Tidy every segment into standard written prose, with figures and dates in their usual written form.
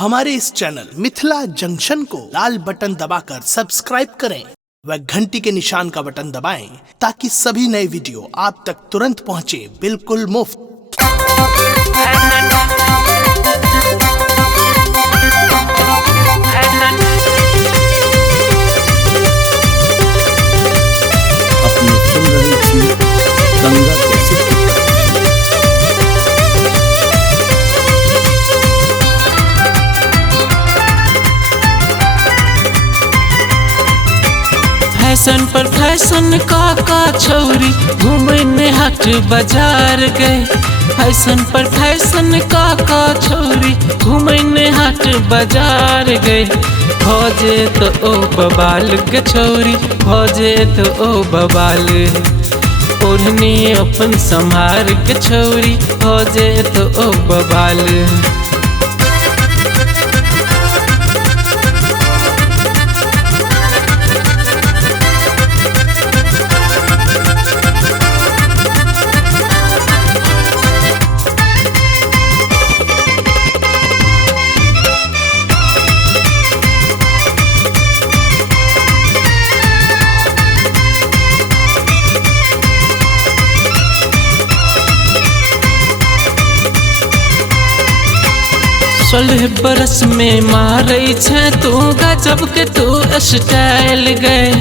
हमारे इस channel Mithila junction को लाल button दबाकर सब्सक्राइब करें व घंटी के निशान का बटन दबाएं ताकि सभी नए वीडियो आप तक तुरंत पहुंचे बिल्कुल मुफ्त। अपने सुन रही थी गंगा कैसे फैशन पर फैशन का छौरी घूमने हाट बाजार गए। फैशन पर फैशन का छौरी घूमने हाट बाजार गए। भौजे तो ओ बबाल के छौरी भौजे तो ओ बबाल ओढ़नी अपन संभार के छौरी भौजे तो ओ बबाल। सोलह बरस में मारे छे तू गजब के तू स्टाइल गए।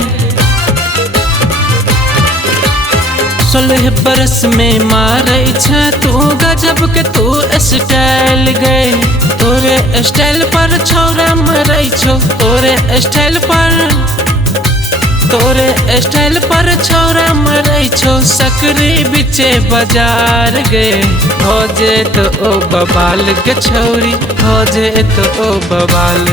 16 बरस में मारे छे तू गजब के तू स्टाइल गए। तोरे स्टाइल पर छौरा मरे छो तोरे स्टाइल पर छौरा मरे छो सकरी बिचे बाजार गए। भौजे तो ओ बबाल के छौरी भौजे तो ओ बबाल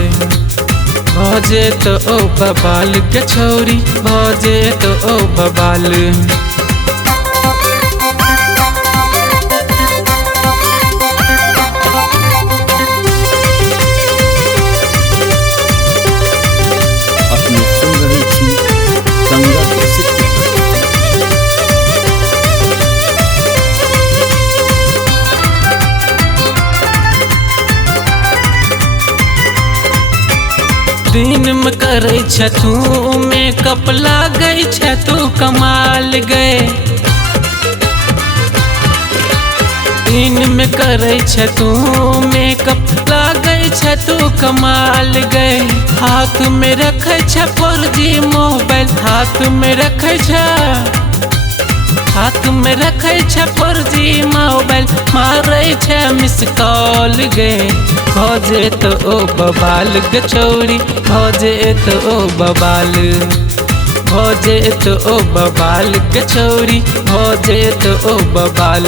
भौजे तो ओ बबाल के छौरी भौजे तो ओ बबाल। अपने सुन रही थी गंगा कैसे दिन में करे छ तू मेकअप लागे छ तू कमाल गए। दिन में करे छ तू मेकअप लागे छ तू कमाल गए। हाथ में रखे छ 4G मोबाइल हाथ में रखे छ 4G मोबाइल मारे छ मिस कॉल गए। भौजे तो ओ बबाल के छौरी भौजे तो ओ बबाल भौजे तो ओ बबाल के छौरी भौजे तो ओ बबाल।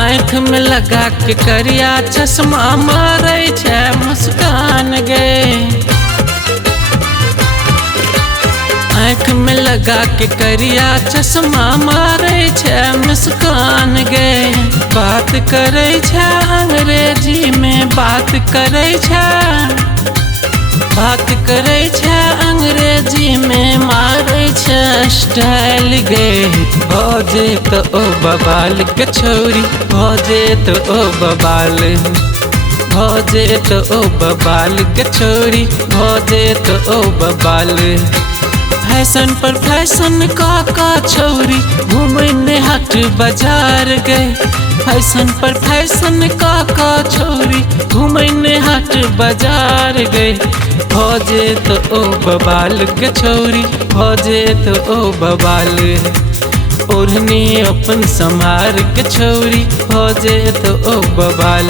आँख में लगा के करिया चश्मा मारे छे मुस्कान गए। आँख में लगा के करिया चश्मा मारे छे मुस्कान गए। बात करे छे अंग्रेजी में बात करे छे अंग्रेजी में मारे छे स्टाइल गए। भौजे तो ओ बबाल के छौरी भौजे तो ओ बबाल भौजे तो ओ बबाल के छौरी भौजे तो ओ बबाल। फैशन पर फैशन का छौरी घूमने हाट बाजार गए। फैशन पर फैशन का छौरी घूमने हाट बाजार गए। भौजे तो ओ बबाल के छौरी भौजे तो ओ बबाल ओढ़नी अपन संभार के छौरी भौजे तो ओ बबाल।